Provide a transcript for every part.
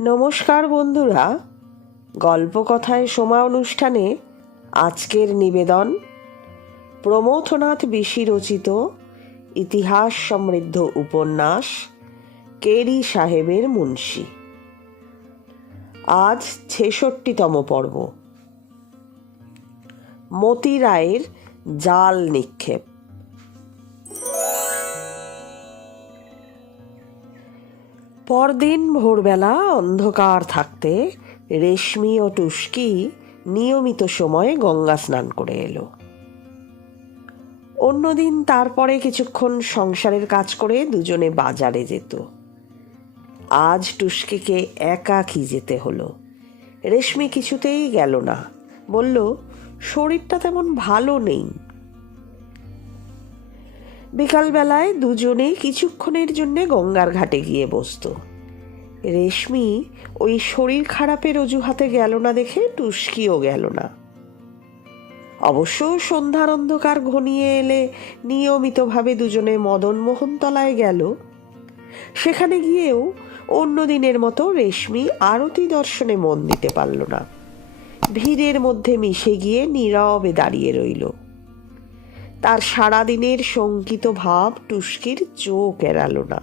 নমস্কার বন্ধুরা। গল্পকথায় সোমা অনুষ্ঠানে আজকের নিবেদন। প্রমথনাথ বিশি রচিত ইতিহাস সমৃদ্ধ উপন্যাস কেরি সাহেবের মুন্সি। আজ ছেষট্টিতম পর্ব। মতি রায়ের জাল নিক্ষেপ। পরদিন ভোরবেলা অন্ধকার থাকতে রেশমি ও টুস্কি নিয়মিত সময়ে গঙ্গা স্নান করে এলো। অন্যদিন তারপরে কিছুক্ষণ সংসারের কাজ করে দুজনে বাজারে যেত। আজ টুস্কিকে একাকী যেতে হলো? রেশমি কিছুতেই গেল না। বলল, শরীরটা তেমন ভালো নেই। বিকালবেলায় দুজনে কিছুক্ষণের জন্যে গঙ্গার ঘাটে গিয়ে বসতো। রেশমি ওই শরীর খারাপের অজুহাতে গেল না দেখে টুস্কিও গেল না। অবশ্য সন্ধ্যার অন্ধকার ঘনিয়ে এলে নিয়মিতভাবে দুজনে মদন মোহনতলায় গেল। সেখানে গিয়েও অন্য দিনের মতো রেশমি আরতি দর্শনে মন দিতে পারল না। ভিড়ের মধ্যে মিশে গিয়ে নীরবে দাঁড়িয়ে রইল। তার সারাদিনের শঙ্কিত ভাব টুস্কির চোখ এড়ালো না।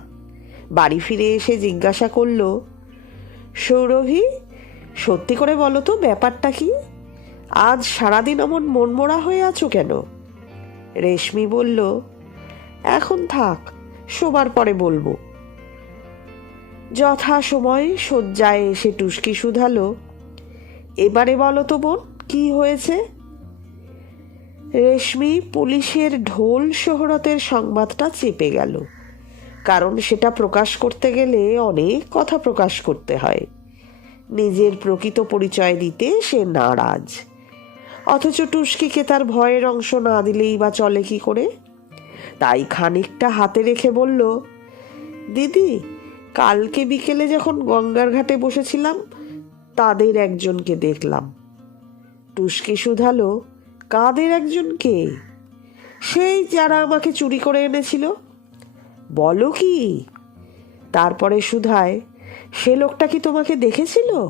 বাড়ি ফিরে এসে জিজ্ঞাসা করল, সৌরভী, সত্যি করে বলো তো, ব্যাপারটা কি? আজ সারাদিন অমন মনমরা হয়ে আছো কেন? রেশমি বলল, এখন থাক, শোবার পরে বলব। যথা সময় শয্যায় এসে টুস্কি শুধালো, এবারে বলো তো বোন, কি হয়েছে? রেশমি পুলিশের ঢোল শহরতের সংবাদটা চেপে গেল। কারণ সেটা প্রকাশ করতে গেলে অনেক কথা প্রকাশ করতে হয়। নিজের প্রকৃত পরিচয় দিতে সে নারাজ। অথচ টুস্কিকে তার ভয়ের অংশ না দিলেই বা চলে কি করে? তাই খানিকটা হাতে রেখে বলল, দিদি, কালকে বিকেলে যখন গঙ্গার ঘাটে বসেছিলাম, তাদের একজনকে দেখলাম। টুস্কি শুধালো কাদের একজনকে সেই যারা আমাকে চুরি করে এনেছিল। বলো কি? তারপরে সুধায়, সে লোকটা কি তোমাকে দেখেছিল?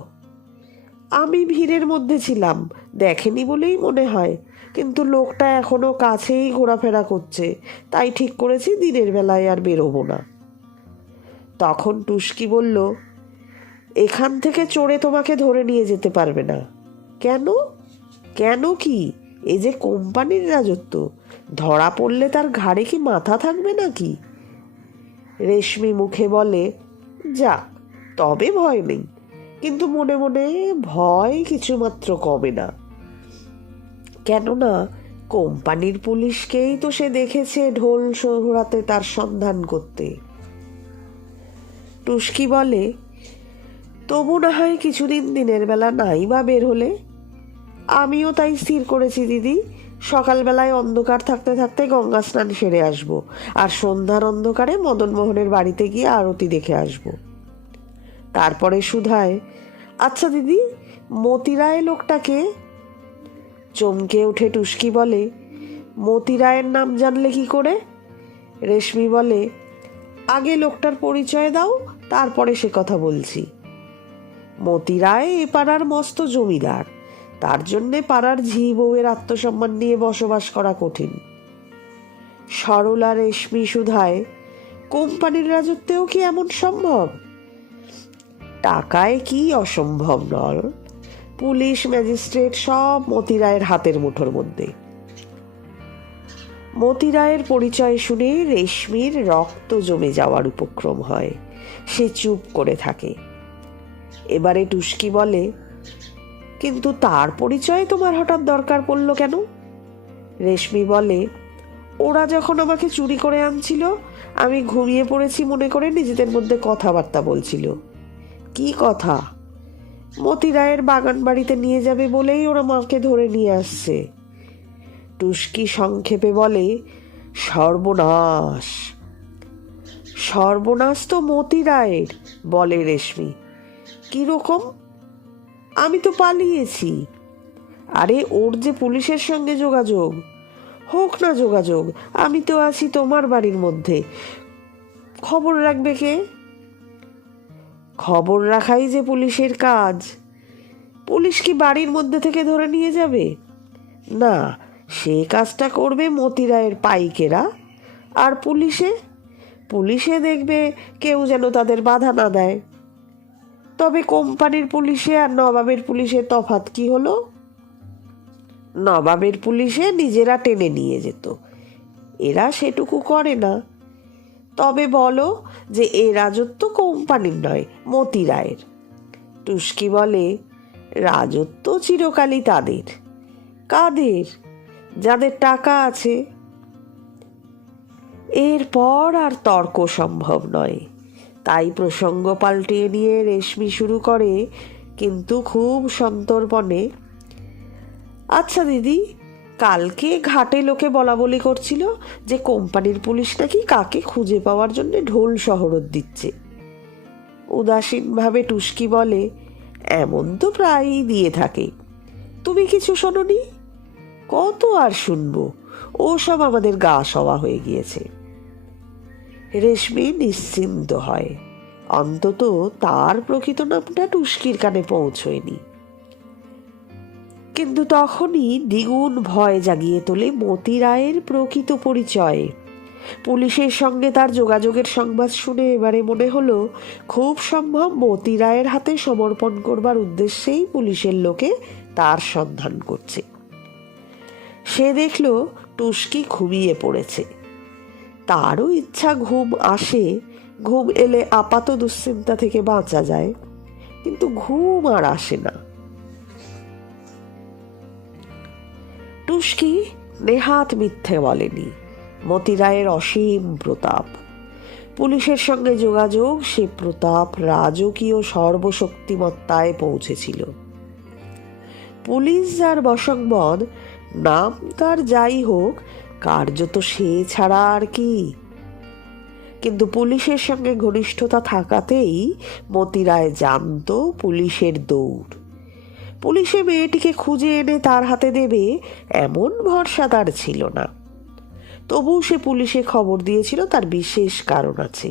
আমি ভিড়ের মধ্যে ছিলাম, দেখেনি বলেই মনে হয়। কিন্তু লোকটা এখনও কাছেই ঘোরাফেরা করছে, তাই ঠিক করেছি দিনের বেলায় আর বেরোবো না। তখন টুস্কি বলল, এখান থেকে চড়ে তোমাকে ধরে নিয়ে যেতে পারবে না। কেন? কেন কি? এই যে কোম্পানির রাজত্ব, ধরা পড়লে তার ঘাড়ে কি মাথা থাকবে নাকি? রেশমি মুখে বলে যাক তবে ভয় নেই। কিন্তু মনে মনে ভয় কিছুমাত্র কমে না। কেননা, কোম্পানির পুলিশকেই তো সে দেখেছে ঢোল সোহরাতে তার সন্ধান করতে। টুস্কি বলে, তবু না হয় কিছুদিন দিনের বেলা নাই বা বের হলে আমিও তাই স্থির করেছি, দিদি। সকালবেলায় অন্ধকার থাকতে থাকতে গঙ্গা স্নান সেরে আসব আর সন্ধ্যার অন্ধকারে মদনমোহনের বাড়িতে গিয়ে আরতি দেখে আসব। তারপরে সুধায় আচ্ছা দিদি, মতিরায় লোকটাকে? চমকে উঠে টুস্কি বলে, মতিরায়ের নাম জানলে কি করে? রেশমি বলে, আগে লোকটার পরিচয় দাও, তারপরে সে কথা বলছি। মতিরায় এ পাড়ার মস্ত জমিদার। তার জন্যে পাড়ার ঝি বউয়ের আত্মসম্মান নিয়ে বসবাস করা কঠিন। সরলা রেশমি সুধায় কোম্পানির রাজত্বেও কি এমন সম্ভব? টাকায় কি অসম্ভব নল। পুলিশ, ম্যাজিস্ট্রেট সব মতিরায়ের হাতের মুঠোর মধ্যে। মতিরায়ের পরিচয় শুনে রেশমির রক্ত জমে যাওয়ার উপক্রম হয়। সে চুপ করে থাকে। এবারে টুস্কি বলে কিন্তু তার পরিচয় তোমার হঠাৎ দরকার পড়ল কেন? রেশমি বলে, ওরা যখন আমাকে চুরি করে আনছিল, আমি ঘুমিয়ে পড়েছি মনে করে নিজেদের মধ্যে কথাবার্তা বলছিল। কি কথা? মতি রায়ের বাগান বাড়িতে নিয়ে যাবে বলেই ওরা মাকে ধরে নিয়ে আসছে। টুস্কি সংক্ষেপে বলে, সর্বনাশ। সর্বনাশ তো মতি রায়ের বলে রেশমি। কীরকম? আমি তো পালিয়েছি। আরে, ওর যে পুলিশের সঙ্গে যোগাযোগ। হোক না যোগাযোগ, আমি তো আছি তোমার বাড়ির মধ্যে। খবর রাখবে কে? খবর রাখাই যে পুলিশের কাজ। পুলিশ কি বাড়ির মধ্যে থেকে ধরে নিয়ে যাবে? না, সে কাজটা করবে মতি রায়ের পাইকেরা। আর পুলিশে? পুলিশে দেখবে কেউ যেন তাদের বাধা না দেয়। তবে কোম্পানির পুলিশে আর নবাবের পুলিশের তফাৎ কি হলো? নবাবের পুলিশে নিজেরা টেনে নিয়ে যেত। এরা সেটুকু করে না। তবে বলো যে এ রাজত্ব কোম্পানির নয়, মতি রায়ের। টুস্কি বলে, রাজত্ব চিরকালই তাদের। কাদের? যাদের টাকা আছে। এরপর আর তর্ক সম্ভব নয়। তাই প্রসঙ্গ পাল্টিয়ে নিয়ে রেশমি শুরু করে, কিন্তু খুব সন্তর্পণে। আচ্ছা দিদি, কালকে ঘাটে লোকে বলা বলি করছিল যে কোম্পানির পুলিশ নাকি কাকে খুঁজে পাওয়ার জন্য ঢোল শহরত দিচ্ছে। উদাসীনভাবে টুস্কি বলে, এমন তো প্রায়ই দিয়ে থাকে। তুমি কিছু শোনোনি? কত আর শুনব? ও সব আমাদের গা সওয়া হয়ে গিয়েছে। রেশমি নিশ্চিন্ত হয়। অন্তত তার প্রকৃত নামটা টুস্কির কানে পৌঁছয়নি। কিন্তু তখনই দ্বিগুণ ভয় জাগিয়ে তোলে মতি রায়ের প্রকৃত পরিচয়। পুলিশের সঙ্গে তার যোগাযোগের সংবাদ শুনে এবারে মনে হলো, খুব সম্ভব মতি রায়ের হাতে সমর্পণ করবার উদ্দেশ্যেই পুলিশের লোকে তার সন্ধান করছে। সে দেখল টুস্কি ঘুমিয়ে পড়েছে। তারও ইচ্ছা ঘুম আসে, ঘুম এলে আপাত দুশ্চিন্তা থেকে বাঁচা যায়, কিন্তু ঘুম আর আসে না। টুস্কি নেহাত মিথ্যে বলেনি মতি রায়ের অসীম প্রতাপ। পুলিশের সঙ্গে যোগাযোগ, সে প্রতাপ রাজকীয় সর্বশক্তিমত্তায় পৌঁছেছিল। পুলিশ যার বসংবদ নাম তার যাই হোক কার্যত সে ছাড়া আর কি। কিন্তু পুলিশের সঙ্গে ঘনিষ্ঠতা থাকাতেই মতি রায় জানত পুলিশের দৌড়। পুলিশে মেয়েটিকে খুঁজে এনে তার হাতে দেবে এমন ভরসা তার ছিল না। তবু সে পুলিশে খবর দিয়েছিল তার বিশেষ কারণ আছে।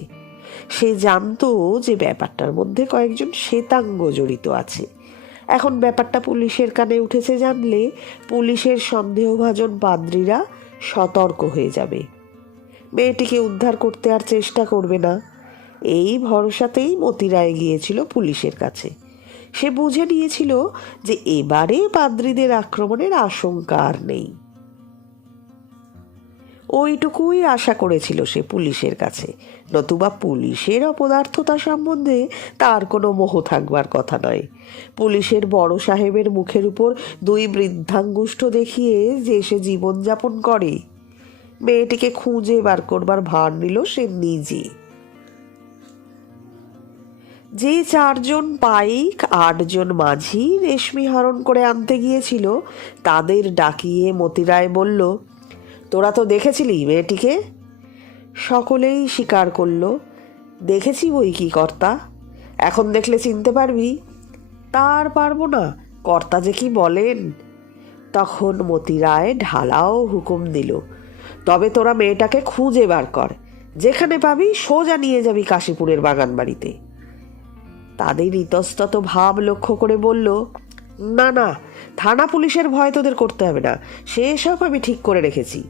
সে জানত যে ব্যাপারটার মধ্যে কয়েকজন শ্বেতাঙ্গ জড়িত আছে। এখন ব্যাপারটা পুলিশের কানে উঠেছে জানলে পুলিশের সন্দেহভাজন পাদ্রীরা সতর্ক হয়ে যাবে। মেয়েটিকে উদ্ধার করতে আর চেষ্টা করবে না। এই ভরসাতেই মতিরায় গিয়েছিল পুলিশের কাছে। সে বুঝে নিয়েছিল যে এবারে পাদ্রীদের আক্রমণের আশঙ্কা আর নেই। ওইটুকুই আশা করেছিল সে পুলিশের কাছে। নতুবা পুলিশের অপদার্থতা সম্বন্ধে তার কোনো মোহ থাকবার কথা নয়। পুলিশের বড় সাহেবের মুখের উপর দুই বৃদ্ধাঙ্গুষ্ঠ দেখিয়ে যে সে জীবনযাপন করে, মেয়েটিকে খুঁজে বার করবার ভার নিল সে নিজে। যে চারজন পাইক, আটজন মাঝি রেশমি হরণ করে আনতে গিয়েছিল, তাদের ডাকিয়ে মতিরায় বলল তোরা তো দেখেছিলি মেয়েটিকে? সকলেই স্বীকার করল, দেখেছি বই কি, কর্তা? এখন দেখলে চিনতে পারবি। তার পারব না, কর্তা যে কি বলেন? তখন মতি রায় ঢালাও হুকুম দিল, তবে তোরা মেয়েটাকে খুঁজে বার কর, যেখানে পাবি সোজা নিয়ে যাবি কাশীপুরের বাগান বাড়িতে তাদের ইতস্তত ভাব লক্ষ্য করে বলল, না না, থানা পুলিশের ভয় তোদের করতে হবে না, সে সেসব আমি ঠিক করে রেখেছি।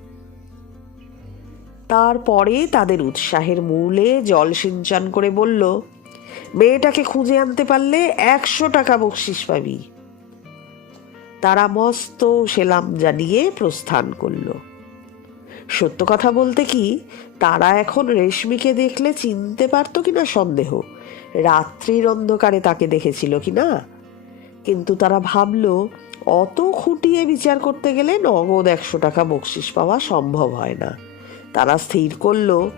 তারপরে তাদের উৎসাহের মূলে জল সিঞ্চন করে বলল, মেয়েটাকে খুঁজে আনতে পারলে একশো টাকা বকশিস পাবি। তারা মস্ত সেলাম জানিয়ে প্রস্থান করল। সত্য কথা বলতে কি, তারা এখন রেশমিকে দেখলে চিনতে পারতো কিনা সন্দেহ। রাত্রির অন্ধকারে তাকে দেখেছিল কি না কিন্তু তারা ভাবল, অত খুঁটিয়ে বিচার করতে গেলে নগদ একশো টাকা বকশিস পাওয়া সম্ভব হয় না। তারা স্থির করল,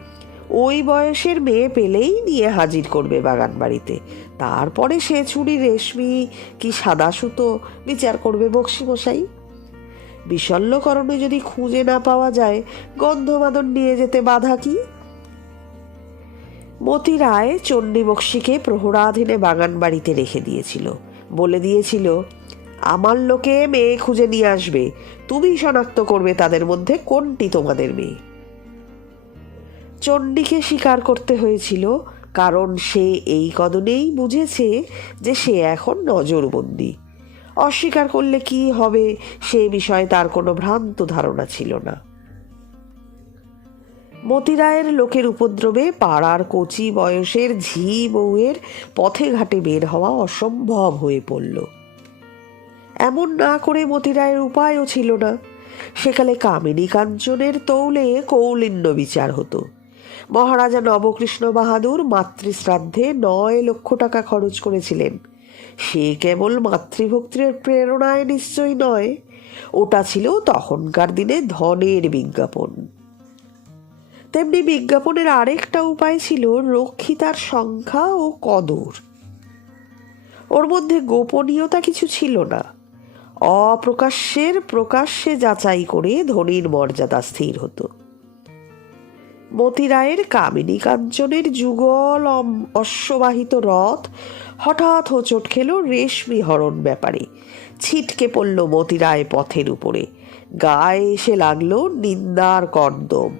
ওই বয়সের মেয়ে পেলেই নিয়ে হাজির করবে বাগান বাড়িতে তারপরে সে ছুরি রেশমি কি সাদা সুতো বিচার করবে বক্সি মশাই বিষল্যকরণে যদি খুঁজে না পাওয়া যায় গন্ধমাদন নিয়ে যেতে বাধা কি? মতি রায় চণ্ডী বক্সিকে প্রহরাধীনে বাগান বাড়িতে রেখে দিয়েছিল। বলে দিয়েছিল, আমার লোকে মেয়ে খুঁজে নিয়ে আসবে। তুমি শনাক্ত করবে তাদের মধ্যে কোনটি তোমাদের মেয়ে? চণ্ডীকে স্বীকার করতে হয়েছিল, কারণ সে এই কদনেই বুঝেছে যে সে এখন নজরবন্দি। অস্বীকার করলে কি হবে সে বিষয়ে তার কোনো ভ্রান্ত ধারণা ছিল না। মতিরায়ের লোকের উপদ্রবে পাড়ার কচি বয়সের ঝি বউয়ের পথে ঘাটে বের হওয়া অসম্ভব হয়ে পড়ল। এমন না করে মতিরায়ের উপায়ও ছিল না। সেকালে কামিনী কাঞ্চনের তৌলে কৌলিন্য বিচার হতো। মহারাজা নবকৃষ্ণ বাহাদুর মাতৃশ্রাদ্ধে নয় লক্ষ টাকা খরচ করেছিলেন। সে কেবল মাতৃভক্তির প্রেরণায় নিশ্চয়ই নয়, ওটা ছিল তখনকার দিনে ধনের বিজ্ঞাপন। তেমনি বিজ্ঞাপনের আরেকটা উপায় ছিল রক্ষিতার সংখ্যা ও কদর। ওর মধ্যে গোপনীয়তা কিছু ছিল না। অপ্রকাশ্যের প্রকাশ্যে যাচাই করে ধনীর মর্যাদা স্থির হতো। মতিরায়ের কামিনী কাঞ্চনের যুগল অশ্ববাহিত রথ হঠাৎ হোঁচট খেল রেশমি হরণ ব্যাপারে। ছিটকে পড়ল মতি মতিরায় পথের উপরে। গায়ে এসে লাগল নিন্দার কর্দম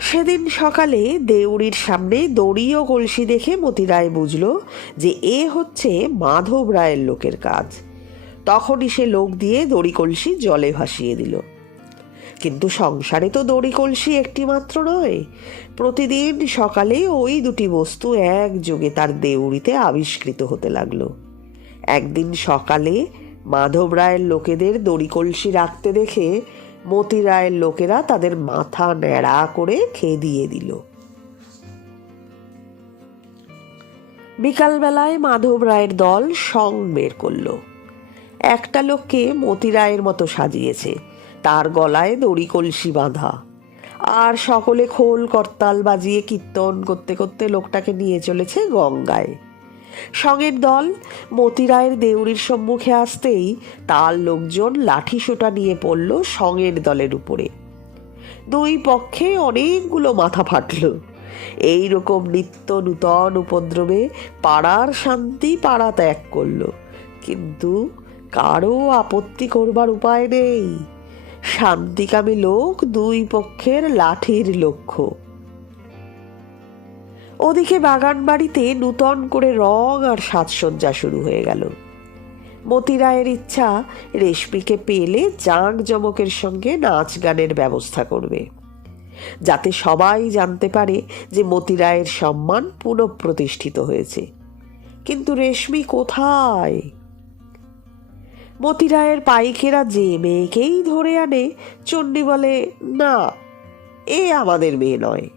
সেদিন সকালে দেউড়ির সামনে দড়ি ও কলসি দেখে মতিরায় বুঝল যে এ হচ্ছে মাধব রায়ের লোকের কাজ। তখনই সে লোক দিয়ে দড়ি কলসি জলে ভাসিয়ে দিল। কিন্তু সংসারে তো দড়ি কলসি একটি মাত্র নয়। প্রতিদিন সকালে ওই দুটি বস্তু একযোগে তার দেউড়িতে আবিষ্কৃত হতে লাগল। একদিন সকালে মাধব রায়ের লোকেদের দড়ি কলসি রাখতে দেখে মতি রায়ের লোকেরা তাদের মাথা ন্যাড়া করে খেয়ে দিয়ে দিল। বিকালবেলায় মাধব রায়ের দল সং বের করল। একটা লোককে মতি রায়ের মতো সাজিয়েছে। তার গলায় দড়ি কলসি বাঁধা। আর সকলে খোল করতাল বাজিয়ে কীর্তন করতে করতে লোকটাকে নিয়ে চলেছে গঙ্গায়। সঙ্গের দল মতিরায়ের দেউরির সম্মুখে আসতেই তার লোকজন লাঠি সোটা নিয়ে পড়ল সঙ্গের দলের উপরে। দুই পক্ষে অনেকগুলো মাথা ফাটল। এই রকম নিত্য নূতন উপদ্রবে পাড়ার শান্তি পাড়া ত্যাগ করল। কিন্তু কারও আপত্তি করবার উপায় নেই। শান্তিকামী লোক দুই পক্ষের লাঠির লক্ষ্য। ওদিকে বাগান বাড়িতে নূতন করে রং আর সাজসজ্জা শুরু হয়ে গেল। মতিরায়ের ইচ্ছা, রেশমিকে পেলে জাঁক জমকের সঙ্গে নাচ গানের ব্যবস্থা করবে। যাতে সবাই জানতে পারে যে মতিরায়ের সম্মান পুনঃপ্রতিষ্ঠিত হয়েছে। কিন্তু রেশমি কোথায়? মতিরায়ের পাইকেরা যে মেয়েকেই ধরে আনে, চণ্ডী বলে, না, এ আমাদের মেয়ে নয়।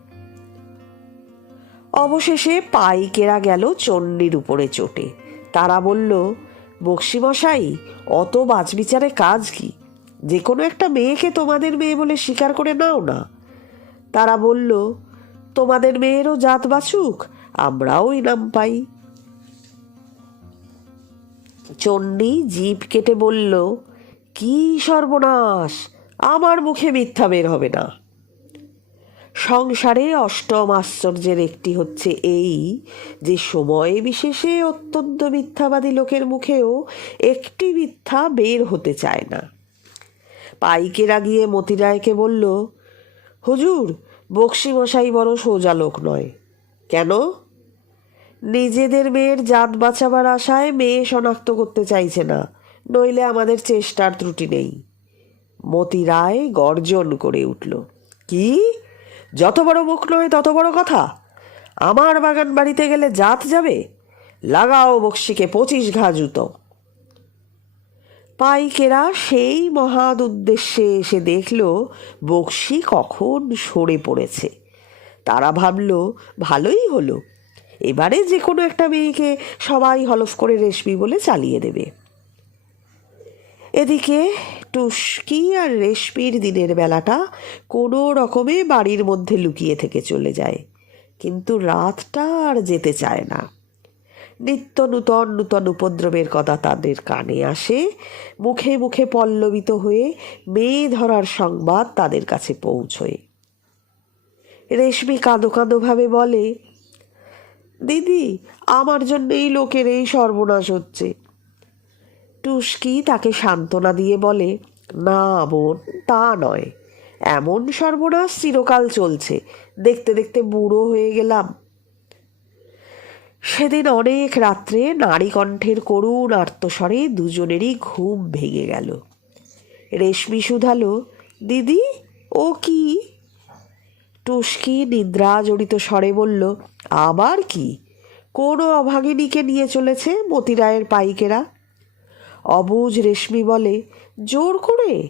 অবশেষে পাইকেরা গেল চণ্ডীর উপরে চটে। তারা বলল, বক্সিমশাই, অত বাজবিচারে কাজ কি? যে কোনো একটা মেয়েকে তোমাদের মেয়ে বলে স্বীকার করে নাও না। তারা বলল, তোমাদের মেয়েরও জাত বাছুক, আমরাও ইনাম পাই। চণ্ডী জিভ কেটে বলল, কি সর্বনাশ! আমার মুখে মিথ্যা বের হবে না। সংসারে অষ্টম আশ্চর্যের একটি হচ্ছে এই যে সময় বিশেষে অত্যন্ত মিথ্যাবাদী লোকের মুখেও একটি মিথ্যা বের হতে চায় না। পাইকেরা গিয়ে মতিরায়কে বলল, হুজুর, বক্সিমশাই বড় সোজা লোক নয়। কেন? নিজেদের মেয়ের জাত বাঁচাবার আশায় মেয়ে শনাক্ত করতে চাইছে না। নইলে আমাদের চেষ্টার ত্রুটি নেই। মতি রায় গর্জন করে উঠল, কি? যত বড় মুখ নয় তত বড় কথা। আমার বাগান বাড়িতে গেলে জাত যাবে? লাগাও বক্সিকে পঁচিশ ঘা জুতো। পাইকেরা সেই মহাদ উদ্দেশ্যে এসে দেখল বক্সি কখন সরে পড়েছে। তারা ভাবল, ভালোই হলো। এবারে যে কোনো একটা মেয়েকে সবাই হলফ করে রেশমি বলে চালিয়ে দেবে। এদিকে টুস্কি আর রেশমির দিনের বেলাটা কোনো রকমে বাড়ির মধ্যে লুকিয়ে থেকে চলে যায়, কিন্তু রাতটা আর যেতে চায় না। নিত্য নূতন নূতন উপদ্রবের কথা তাদের কানে আসে, মুখে মুখে পল্লবিত হয়ে মেয়ে ধরার সংবাদ তাদের কাছে পৌঁছয়। রেশমি কাঁদো কাঁদোভাবে বলে দিদি, আমার জন্য এই লোকের এই সর্বনাশ হচ্ছে। টুস্কি তাকে সান্ত্বনা দিয়ে বলে, না বোন, তা নয়। এমন সর্বনাশ চিরকাল চলছে। দেখতে দেখতে বুড়ো হয়ে গেলাম। সেদিন অনেক রাত্রে নারী কণ্ঠের করুণ আর্তস্বরে দুজনেরই ঘুম ভেঙে গেল। রেশমি শুধালো, দিদি, ও কি? টুস্কি নিদ্রা জড়িত স্বরে বলল আবার কি? কোনো অভাগিনীকে নিয়ে চলেছে মতিরায়ের পাইকেরা? অবুজ রেশমি বলে, জোর করে?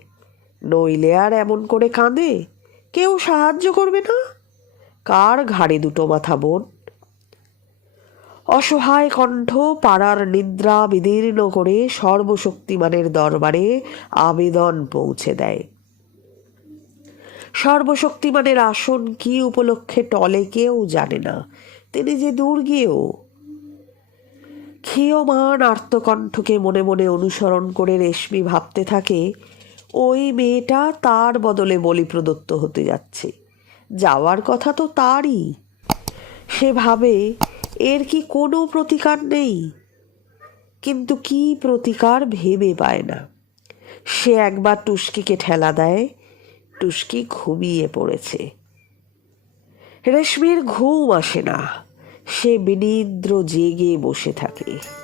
নইলে আর এমন করে কাঁদে? কেউ সাহায্য করবে না? কার ঘাড়ে দুটো মাথা বোন? অসহায় কণ্ঠ পাড়ার নিদ্রা বিদীর্ণ করে সর্বশক্তিমানের দরবারে আবেদন পৌঁছে দেয়। সর্বশক্তিমানের আসন কি উপলক্ষে টলে কেউ জানে না। তিনি যে দুর্গেও ক্ষীয়মান আর্তকণ্ঠকে মনে মনে অনুসরণ করে রেশমি ভাবতে থাকে, ওই মেয়েটা তার বদলে বলি প্রদত্ত হতে যাচ্ছে। যাওয়ার কথা তো তারই। সে ভাবে, এর কি কোনো প্রতিকার নেই? কিন্তু কি প্রতিকার ভেবে পায় না। সে একবার টুস্কিকে ঠেলা দেয় টুস্কি ঘুমিয়ে পড়েছে। রেশমির ঘুম আসে না। সে বিনিদ্র জেগে বসে থাকে।